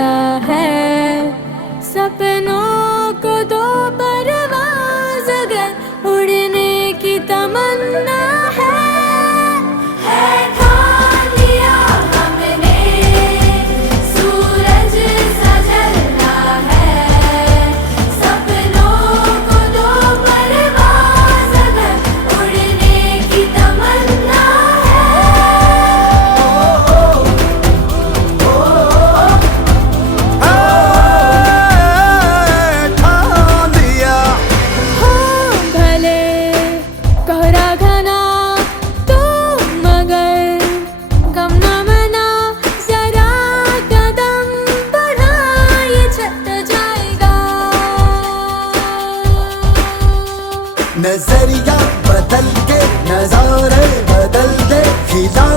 तमन्ना है, सपनों को दो परवाज़ अगर उड़ने की तमन्ना है ठान लिया हमने सूरज सा जलना है, सपनों को दो परवाज़ अगर उड़ने की तमन्ना है। ठान लिया हो भले कोहरा घना तो मगर गम न मना, जरा कदम बढ़ा ये छट जाएगा। नजरिया बदल के नजारे बदल दे, खिला